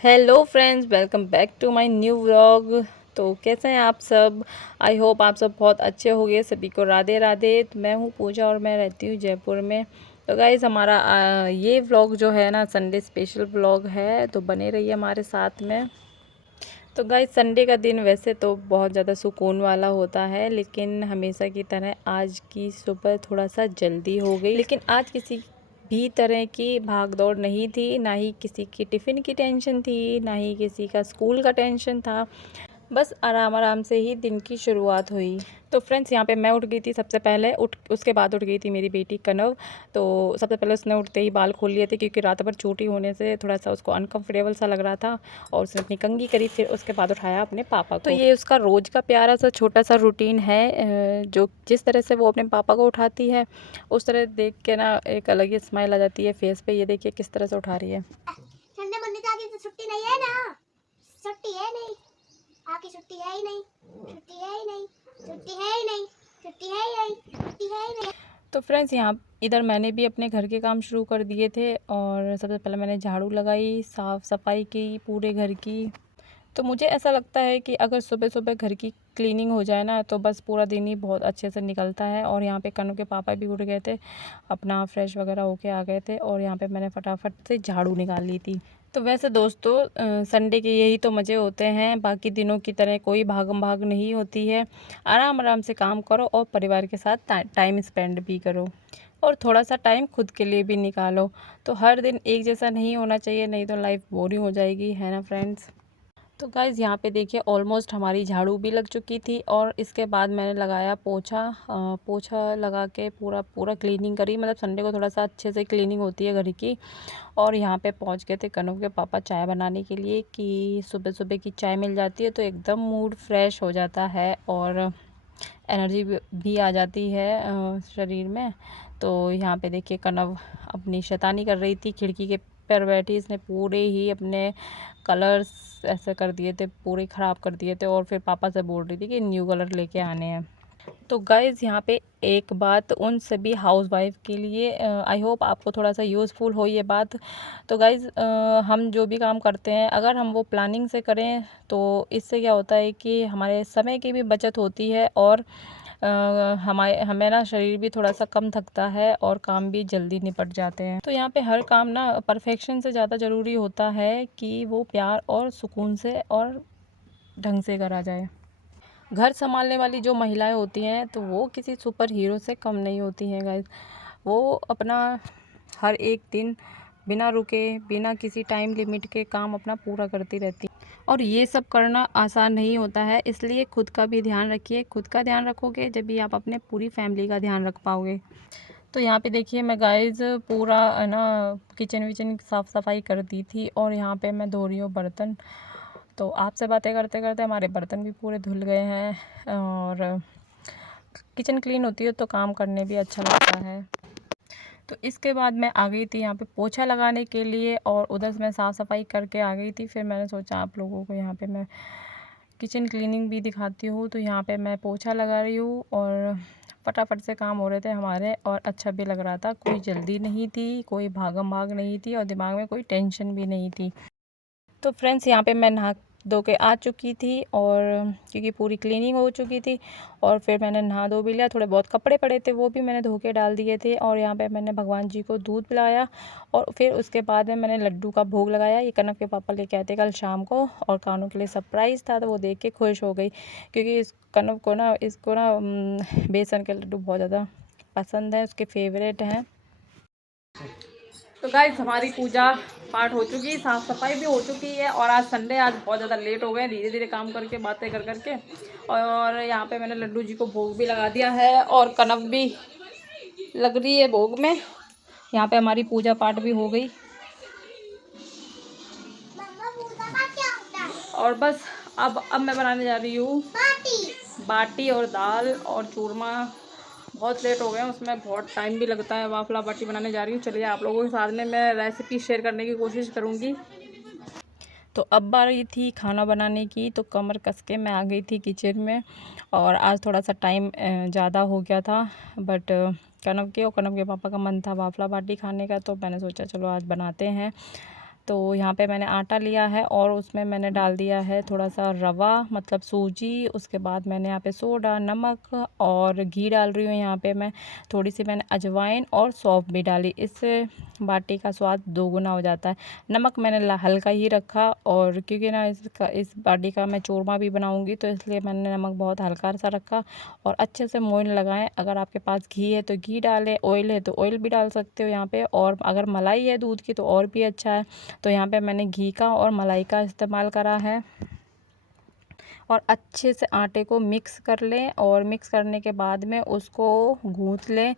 Hello friends, welcome back to my new vlog. तो कैसे हैं आप सब? आई होप आप सब बहुत अच्छे होंगे। सभी को राधे राधे। तो मैं हूँ पूजा और मैं रहती हूँ जयपुर में। तो गाइज़ हमारा ये व्लॉग जो है ना, संडे स्पेशल व्लॉग है, तो बने रहिए हमारे साथ में। तो गाइज़ संडे का दिन वैसे तो बहुत ज़्यादा सुकून वाला होता है, लेकिन हमेशा की तरह आज की सुबह थोड़ा सा जल्दी हो गई। लेकिन आज किसी भी तरह की भाग दौड़ नहीं थी, ना ही किसी की टिफ़िन की टेंशन थी, ना ही किसी का स्कूल का टेंशन था। बस आराम आराम से ही दिन की शुरुआत हुई। तो फ्रेंड्स यहाँ पे मैं उठ गई थी सबसे पहले। उसके बाद उठ गई थी मेरी बेटी कनव। तो सबसे पहले उसने उठते ही बाल खोल लिए थे, क्योंकि रात भर छोटी होने से थोड़ा सा उसको अनकंफर्टेबल सा लग रहा था, और उसने अपनी कंघी करी। फिर उसके बाद उठाया अपने पापा को। तो ये उसका रोज़ का प्यारा सा छोटा सा रूटीन है, जो जिस तरह से वो अपने पापा को उठाती है, उस तरह देख के ना एक अलग ही स्माइल आ जाती है फेस पे। ये देखिए किस तरह से उठा रही है। ठंडे मंडे तो आगे तो छुट्टी नहीं है ना। छुट्टी है नहीं, आगे छुट्टी है ही नहीं, छुट्टी है ही नहीं, छुट्टी है ही नहीं, छुट्टी है ही नहीं, छुट्टी है ही नहीं। तो फ्रेंड्स यहाँ इधर मैंने भी अपने घर के काम शुरू कर दिए थे, और सबसे पहले मैंने झाड़ू लगाई, साफ़ सफाई की पूरे घर की। तो मुझे ऐसा लगता है कि अगर सुबह सुबह घर की क्लीनिंग हो जाए ना, तो बस पूरा दिन ही बहुत अच्छे से निकलता है। और यहाँ पे कन्नू के पापा भी उठ गए थे, अपना फ्रेश वगैरह होके आ गए थे, और यहाँ पे मैंने फटाफट से झाड़ू निकाल ली थी। तो वैसे दोस्तों, संडे के यही तो मज़े होते हैं। बाकी दिनों की तरह कोई भागम भाग नहीं होती है। आराम आराम से काम करो और परिवार के साथ टाइम स्पेंड भी करो, और थोड़ा सा टाइम खुद के लिए भी निकालो। तो हर दिन एक जैसा नहीं होना चाहिए, नहीं तो लाइफ बोरिंग हो जाएगी, है ना फ्रेंड्स। तो गाइज़ यहाँ पे देखिए ऑलमोस्ट हमारी झाड़ू भी लग चुकी थी, और इसके बाद मैंने लगाया पोछा। पोछा लगा के पूरा पूरा क्लीनिंग करी। मतलब संडे को थोड़ा सा अच्छे से क्लीनिंग होती है घर की। और यहाँ पे पहुँच गए थे कनव के पापा चाय बनाने के लिए, कि सुबह सुबह की चाय मिल जाती है तो एकदम मूड फ्रेश हो जाता है, और एनर्जी भी आ जाती है शरीर में। तो यहाँ पे देखिए कनव अपनी शैतानी कर रही थी, खिड़की के पर बैठी। इसने पूरे ही अपने कलर्स ऐसे कर दिए थे, पूरे ख़राब कर दिए थे, और फिर पापा से बोल रही थी कि न्यू कलर लेके आने हैं। तो गाइज़ यहाँ पे एक बात उन सभी हाउसवाइफ के लिए, आई होप आपको थोड़ा सा यूज़फुल हो ये बात। तो गाइज़ हम जो भी काम करते हैं, अगर हम वो प्लानिंग से करें, तो इससे क्या होता है कि हमारे समय की भी बचत होती है, और हमें ना शरीर भी थोड़ा सा कम थकता है, और काम भी जल्दी निपट जाते हैं। तो यहाँ पे हर काम ना परफेक्शन से ज़्यादा ज़रूरी होता है कि वो प्यार और सुकून से और ढंग से करा जाए। घर संभालने वाली जो महिलाएं होती हैं, तो वो किसी सुपर हीरो से कम नहीं होती हैं गाइस। वो अपना हर एक दिन बिना रुके, बिना किसी टाइम लिमिट के काम अपना पूरा करती रहती हैं। और ये सब करना आसान नहीं होता है, इसलिए खुद का भी ध्यान रखिए। खुद का ध्यान रखोगे जब भी आप अपने पूरी फैमिली का ध्यान रख पाओगे। तो यहाँ पे देखिए मैं गाइस पूरा है ना किचन विचन साफ़ सफाई कर दी थी, और यहाँ पे मैं धो रही हूँ बर्तन। तो आपसे बातें करते करते हमारे बर्तन भी पूरे धुल गए हैं, और किचन क्लीन होती है तो काम करने भी अच्छा लगता है। तो इसके बाद मैं आ गई थी यहाँ पे पोछा लगाने के लिए, और उधर से मैं साफ़ सफाई करके आ गई थी। फिर मैंने सोचा आप लोगों को यहाँ पे मैं किचन क्लीनिंग भी दिखाती हूँ। तो यहाँ पे मैं पोछा लगा रही हूँ, और फटाफट से काम हो रहे थे हमारे, और अच्छा भी लग रहा था। कोई जल्दी नहीं थी, कोई भागम भाग नहीं थी, और दिमाग में कोई टेंशन भी नहीं थी। तो फ्रेंड्स यहाँ पे मैं नहा धो के आ चुकी थी, और क्योंकि पूरी क्लीनिंग हो चुकी थी, और फिर मैंने नहा धो भी लिया। थोड़े बहुत कपड़े पड़े थे वो भी मैंने धो के डाल दिए थे, और यहाँ पे मैंने भगवान जी को दूध पिलाया। और फिर उसके बाद में मैंने लड्डू का भोग लगाया। ये कनक के पापा लेके आए थे कल शाम को, और कानों के लिए सरप्राइज़ था, तो वो देख के खुश हो गई, क्योंकि इस कनक को ना बेसन के लड्डू बहुत ज़्यादा पसंद है, उसके फेवरेट हैं। तो गाइस हमारी पूजा पाठ हो चुकी, साफ़ सफाई भी हो चुकी है, और आज संडे, आज बहुत ज़्यादा लेट हो गए धीरे धीरे काम करके, बातें कर करके। और यहाँ पे मैंने लड्डू जी को भोग भी लगा दिया है, और कनक भी लग रही है भोग में। यहाँ पे हमारी पूजा पाठ भी हो गई, मम्मा पूजा पाठ क्या होता है? और बस अब मैं बनाने जा रही हूँ पार्टी। बाटी और दाल और चूरमा। बहुत लेट हो गए हैं, उसमें बहुत टाइम भी लगता है। वाफला बाटी बनाने जा रही हूँ। चलिए आप लोगों के साथ में मैं रेसिपी शेयर करने की कोशिश करूँगी। तो अब बारी थी खाना बनाने की, तो कमर कस के मैं आ गई थी किचन में। और आज थोड़ा सा टाइम ज़्यादा हो गया था, बट कनव के पापा का मन था वाफला बाटी खाने का, तो मैंने सोचा चलो आज बनाते हैं। तो यहाँ पे मैंने आटा लिया है और उसमें मैंने डाल दिया है थोड़ा सा रवा मतलब सूजी। उसके बाद मैंने यहाँ पे सोडा, नमक और घी डाल रही हूँ। यहाँ पे मैं थोड़ी सी मैंने अजवाइन और सौंफ भी डाली, इससे बाटी का स्वाद दोगुना हो जाता है। नमक मैंने हल्का ही रखा, और क्योंकि ना इस बाटी का मैं चूरमा भी बनाऊँगी तो इसलिए मैंने नमक बहुत हल्का सा रखा। और अच्छे से मोइन लगाएं। अगर आपके पास घी है तो घी डालें, ऑयल है तो ऑयल भी डाल सकते हो यहाँ पे, और अगर मलाई है दूध की तो और भी अच्छा है। तो यहाँ पे मैंने घी का और मलाई का इस्तेमाल करा है। और अच्छे से आटे को मिक्स कर लें, और मिक्स करने के बाद में उसको गूँथ लें।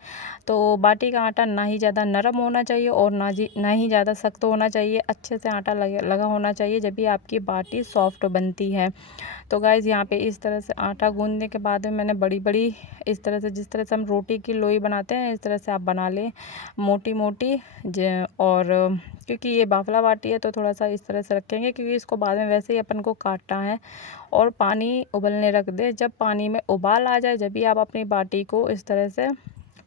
तो बाटी का आटा ना ही ज़्यादा नरम होना चाहिए और ना ही ज़्यादा सख्त होना चाहिए। अच्छे से आटा लगा होना चाहिए, जब भी आपकी बाटी सॉफ्ट बनती है। तो गाइज़ यहाँ पे इस तरह से आटा गूँथने के बाद में मैंने बड़ी बड़ी इस तरह से, जिस तरह से हम रोटी की लोई बनाते हैं, इस तरह से आप बना लें मोटी मोटी। और क्योंकि ये बाफला बाटी है तो थोड़ा सा इस तरह से रखेंगे, क्योंकि इसको बाद में वैसे ही अपन को काटना है। और पानी उबलने रख दें। जब पानी में उबाल आ जाए, जब भी आप अपनी बाटी को इस तरह से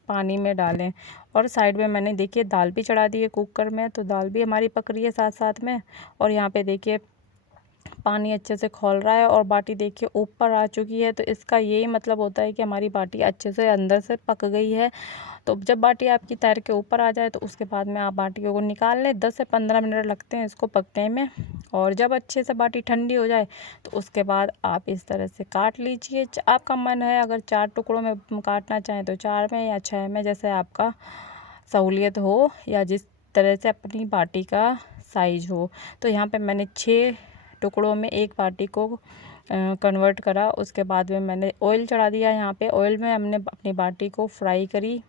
पानी में डालें। और साइड में मैंने देखिए दाल भी चढ़ा दी है कुकर में, तो दाल भी हमारी पक रही है साथ साथ में। और यहाँ पे देखिए पानी अच्छे से खौल रहा है और बाटी देखिए ऊपर आ चुकी है। तो इसका यही मतलब होता है कि हमारी बाटी अच्छे से अंदर से पक गई है। तो जब बाटी आपकी तैर के ऊपर आ जाए तो उसके बाद में आप बाटियों को निकाल लें। 10 से 15 मिनट लगते हैं इसको पकने में। और जब अच्छे से बाटी ठंडी हो जाए तो उसके बाद आप इस तरह से काट लीजिए। आपका मन है अगर 4 टुकड़ों में काटना चाहें तो 4 में या 6 में, जैसे आपका सहूलियत हो या जिस तरह से अपनी बाटी का साइज हो। तो यहाँ पे मैंने 6 टुकड़ों में एक बाटी को कन्वर्ट करा। उसके बाद में मैंने ऑयल चढ़ा दिया। यहाँ पे ऑयल में हमने अपनी बाटी को फ्राई करी,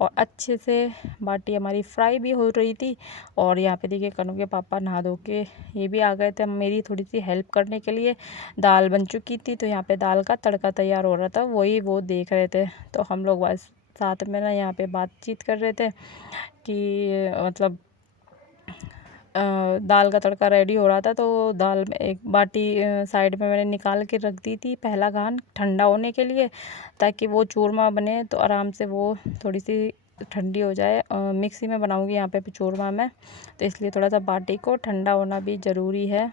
और अच्छे से बाटी हमारी फ्राई भी हो रही थी। और यहाँ पे देखिए कनू के पापा नहा धो के ये भी आ गए थे मेरी थोड़ी सी हेल्प करने के लिए। दाल बन चुकी थी तो यहाँ पे दाल का तड़का तैयार हो रहा था, वही वो देख रहे थे। तो हम लोग बस साथ में ना यहाँ पे बातचीत कर रहे थे कि मतलब दाल का तड़का रेडी हो रहा था। तो दाल में एक बाटी साइड में मैंने निकाल के रख दी थी पहला घान ठंडा होने के लिए, ताकि वो चूरमा बने तो आराम से वो थोड़ी सी ठंडी हो जाए। मिक्सी में बनाऊंगी यहाँ पे चूरमा में, तो इसलिए थोड़ा सा बाटी को ठंडा होना भी ज़रूरी है।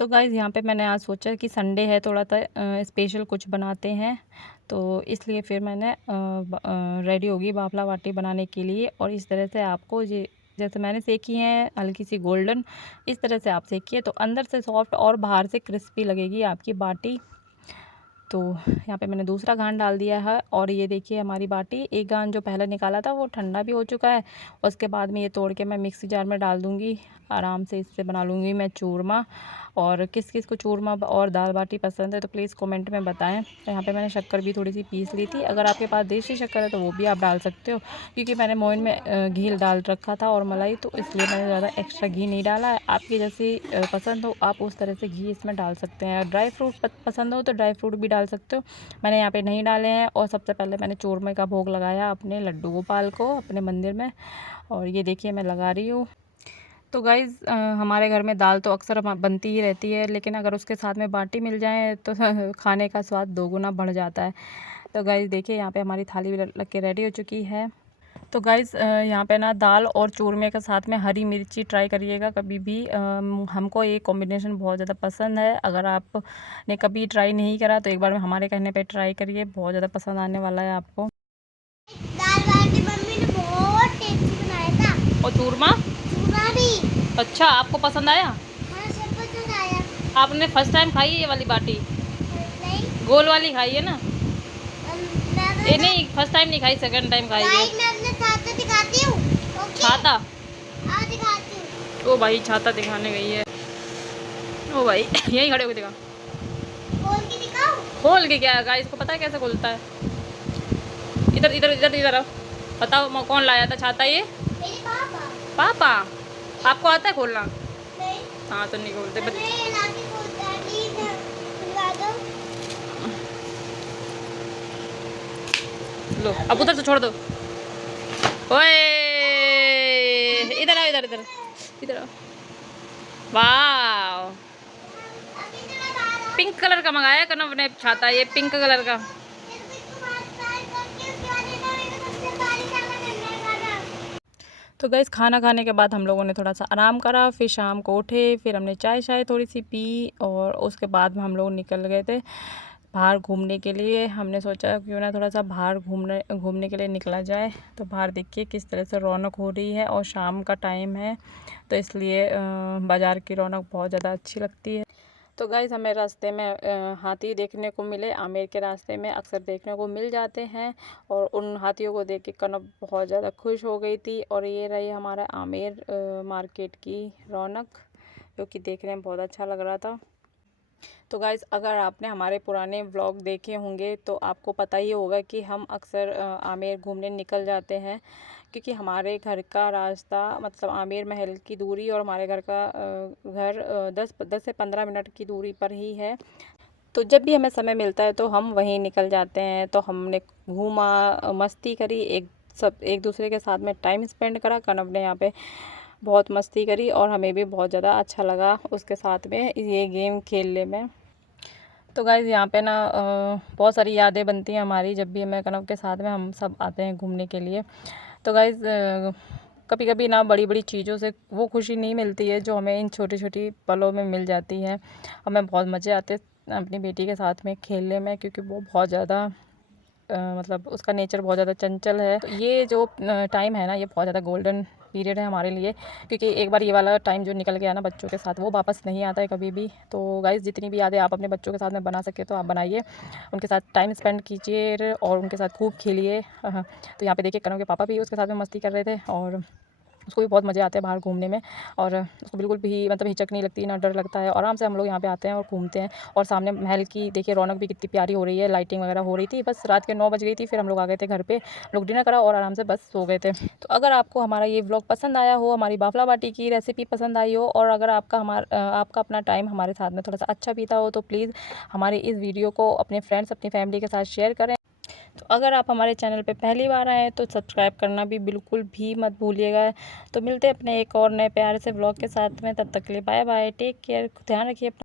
तो गाइज़ यहाँ पे मैंने आज सोचा कि संडे है, थोड़ा सा स्पेशल कुछ बनाते हैं। तो इसलिए फिर मैंने रेडी होगी बाफला बाटी बनाने के लिए। और इस तरह से आपको ये जैसे मैंने सेकी है हल्की सी गोल्डन, इस तरह से आप सेकिए तो अंदर से सॉफ्ट और बाहर से क्रिस्पी लगेगी आपकी बाटी। तो यहाँ पे मैंने दूसरा घान डाल दिया है। और ये देखिए हमारी बाटी, एक घान जो पहले निकाला था वो ठंडा भी हो चुका है। उसके बाद में ये तोड़ के मैं मिक्सी जार में डाल दूँगी। आराम से इससे बना लूँगी मैं चूरमा। और किस किस को चूरमा और दाल बाटी पसंद है तो प्लीज़ कमेंट में बताएं। तो यहाँ पे मैंने शक्कर भी थोड़ी सी पीस ली थी। अगर आपके पास देसी शक्कर है तो वो भी आप डाल सकते हो, क्योंकि मैंने मोइन में घी डाल रखा था और मलाई, तो इसलिए मैंने ज़्यादा एक्स्ट्रा घी नहीं डाला है। आपकी जैसी पसंद हो आप उस तरह से घी इसमें डाल सकते हैं। ड्राई फ्रूट पसंद हो तो ड्राई फ्रूट भी डाल सकते हो, मैंने यहाँ पे नहीं डाले हैं। और सबसे पहले मैंने चूरमे का भोग लगाया अपने लड्डू गोपाल को अपने मंदिर में, और ये देखिए मैं लगा रही हूँ। तो गाइज़ हमारे घर में दाल तो अक्सर बनती ही रहती है, लेकिन अगर उसके साथ में बाटी मिल जाए तो खाने का स्वाद दोगुना बढ़ जाता है। तो गाइज़ देखिए यहाँ पे हमारी थाली भी लग के रेडी हो चुकी है। तो गाइज़ यहाँ पे ना दाल और चूरमे के साथ में हरी मिर्ची ट्राई करिएगा कभी भी। हमको ये कॉम्बिनेशन बहुत ज़्यादा पसंद है। अगर आपने कभी ट्राई नहीं करा तो एक बार हमारे कहने पे ट्राई करिए, बहुत ज़्यादा पसंद आने वाला है आपको। दाल बाटी मम्मी ने बहुत टेस्टी बनाया था। और चूरमा चूरमा भी। अच्छा आपको पसंद आया? हाँ सब पसंद आया। आपने फर्स्ट टाइम खाई है ये वाली बाटी? नहीं, गोल वाली खाई है ना? मैं ये नहीं फर्स्ट टाइम नहीं खाई, सेकंड टाइम खाई है। मैं अपने छाता दिखाती हूँ। ओके? छाता? हाँ दिखाती हूँ। ओ भाई छाता दिखाने गई है। ओ भाई यहीं खड़े होके दिखा। खोल के दिखाओ। खोल के क्या गाइस को पता है कैसे खोलता है? इधर इधर इधर इधर आओ, बताओ कौन लाया था छाता ये? मेरे पापा। पापा? आपको आता है खोलना? नहीं। हाँ तो नहीं खोलते मैं लाके खोलता नहीं था। खुलवा दो। लो अब उधर से छोड़ दो। ओए इधर आओ इधर इधर इधर आओ। वाह पिंक कलर का मंगाया कनव ने छाता, ये पिंक कलर का। तो गाइस खाना खाने के बाद हम लोगों ने थोड़ा सा आराम करा, फिर शाम को उठे, फिर हमने चाय थोड़ी सी पी और उसके बाद में हम लोग निकल गए थे बाहर घूमने के लिए। हमने सोचा क्यों ना थोड़ा सा बाहर घूमने के लिए निकला जाए। तो बाहर देखिए किस तरह से रौनक हो रही है और शाम का टाइम है, तो इसलिए बाज़ार की रौनक बहुत ज़्यादा अच्छी लगती है। तो गाइस हमें रास्ते में हाथी देखने को मिले। आमेर के रास्ते में अक्सर देखने को मिल जाते हैं और उन हाथियों को देख के कनव बहुत ज़्यादा खुश हो गई थी। और ये रही हमारा आमेर मार्केट की रौनक, जो कि देखने में बहुत अच्छा लग रहा था। तो गाइज़ अगर आपने हमारे पुराने व्लॉग देखे होंगे तो आपको पता ही होगा कि हम अक्सर आमेर घूमने निकल जाते हैं, क्योंकि हमारे घर का रास्ता मतलब आमेर महल की दूरी और हमारे घर का घर 10 से 15 मिनट की दूरी पर ही है। तो जब भी हमें समय मिलता है तो हम वहीं निकल जाते हैं। तो हमने घूमा, मस्ती करी, एक दूसरे के साथ में टाइम स्पेंड करा। कनव ने यहाँ पे बहुत मस्ती करी और हमें भी बहुत ज़्यादा अच्छा लगा उसके साथ में ये गेम खेलने में। तो गाइज़ यहाँ पे ना बहुत सारी यादें बनती हैं हमारी जब भी हमें कनव के साथ में हम सब आते हैं घूमने के लिए। तो गाइज़ कभी कभी ना बड़ी बड़ी चीज़ों से वो खुशी नहीं मिलती है जो हमें इन छोटी छोटी पलों में मिल जाती है। हमें बहुत मज़े आते हैं अपनी बेटी के साथ में खेलने में, क्योंकि वो बहुत ज़्यादा मतलब उसका नेचर बहुत ज़्यादा चंचल है। तो ये जो टाइम है ना, ये बहुत ज़्यादा गोल्डन पीरियड है हमारे लिए, क्योंकि एक बार ये वाला टाइम जो निकल गया ना बच्चों के साथ, वो वापस नहीं आता है कभी भी। तो गाइज़ जितनी भी यादें आप अपने बच्चों के साथ में बना सके तो आप बनाइए, उनके साथ टाइम स्पेंड कीजिए और उनके साथ खूब खेलिए। तो यहाँ पे देखिए कनव के पापा भी उसके साथ में मस्ती कर रहे थे और उसको भी बहुत मज़े आते हैं बाहर घूमने में और उसको बिल्कुल भी मतलब हिचक नहीं लगती, ना डर लगता है। आराम से हम लोग यहाँ पे आते हैं और घूमते हैं। और सामने महल की देखिए रौनक भी कितनी प्यारी हो रही है, लाइटिंग वगैरह हो रही थी। बस रात के 9 बज गई थी, फिर हम लोग आ गए थे घर पे, लोग डिनर करा और आराम से बस सो गए थे। तो अगर आपको हमारा ये व्लॉग पसंद आया हो, हमारी बाफला बाटी की रेसिपी पसंद आई हो और अगर आपका अपना टाइम हमारे साथ में थोड़ा सा अच्छा बीता हो, तो प्लीज़ हमारी इस वीडियो को अपने फ्रेंड्स, अपनी फैमिली के साथ शेयर करें। तो अगर आप हमारे चैनल पे पहली बार आए हैं तो सब्सक्राइब करना भी बिल्कुल भी मत भूलिएगा। तो मिलते हैं अपने एक और नए प्यारे से व्लॉग के साथ में, तब तक के लिए बाय बाय, टेक केयर, ध्यान रखिए अपना।